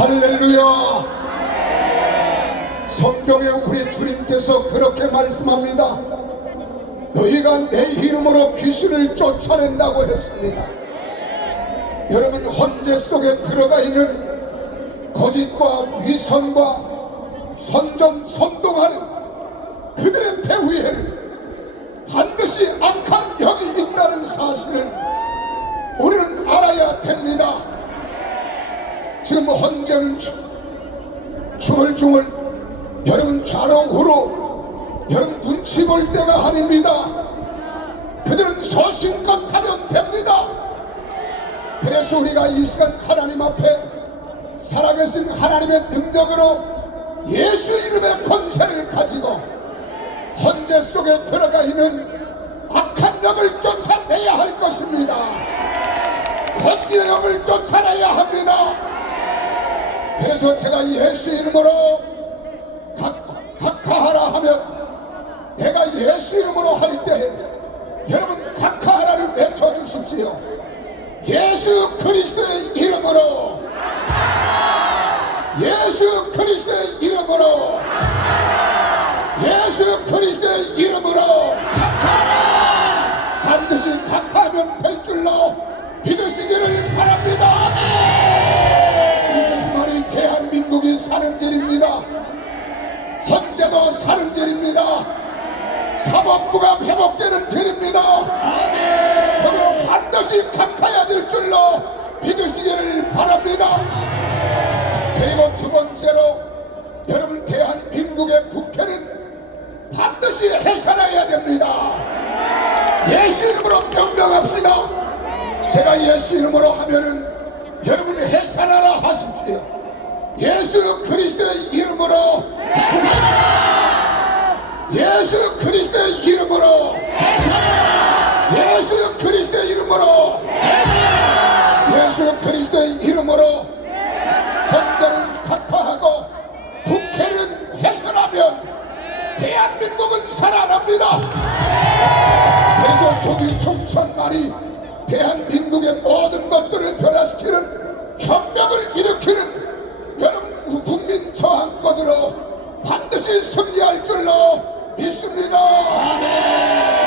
할렐루야! 성경에 우리 주님께서 그렇게 말씀합니다. 너희가 내 이름으로 귀신을 쫓아낸다고 했습니다. 여러분 헌재 속에 들어가 있는 거짓과 위선과 선전 선동하는 그들의 배후에는 반드시 악한 영이 있다는 사실을 우리는 알아야 됩니다. 지금 헌재는 중얼중얼 여러분 좌로 우로 여러분 눈치 볼 때가 아닙니다. 그들은 소신껏 하면 됩니다. 그래서 우리가 이 시간 하나님 앞에 살아계신 하나님의 능력으로 예수 이름의 권세를 가지고 헌재 속에 들어가 있는 악한 영을 쫓아내야 할 것입니다. 거지의 영을 쫓아내야 합니다. 그래서 제가 예수 이름으로 각- 각하하라 하면 내가 예수 이름으로 할 때 여러분 각하하라를 외쳐 주십시오. 예수 그리스도의 이름으로. 예수 그리스도의 이름으로. 예수 그리스도의 이름으로 사는 길입니다. 헌재도 사는 길입니다. 사법부가 회복되는 길입니다. 그리고 반드시 각하야 될 줄로 믿으시기를 바랍니다. 그리고 두 번째로 여러분 대한민국의 국회는 반드시 해산해야 됩니다. 예수 이름으로 명령합시다. 제가 예수 이름으로 하면은 여러분 해산하라 하십시오. 예수 그리스도의 이름으로. 예수 그리스도의 이름으로. 예수 그리스도의 이름으로. 예수 그리스도의 이름으로. 헌재는 각하하고 국회는 해산하면 대한민국은 살아납니다. 그래서 조기 총천만이 대한민국의 모든 것들을 변화시키는 혁명을 일으키는 국민 저항권으로 반드시 승리할 줄로 믿습니다.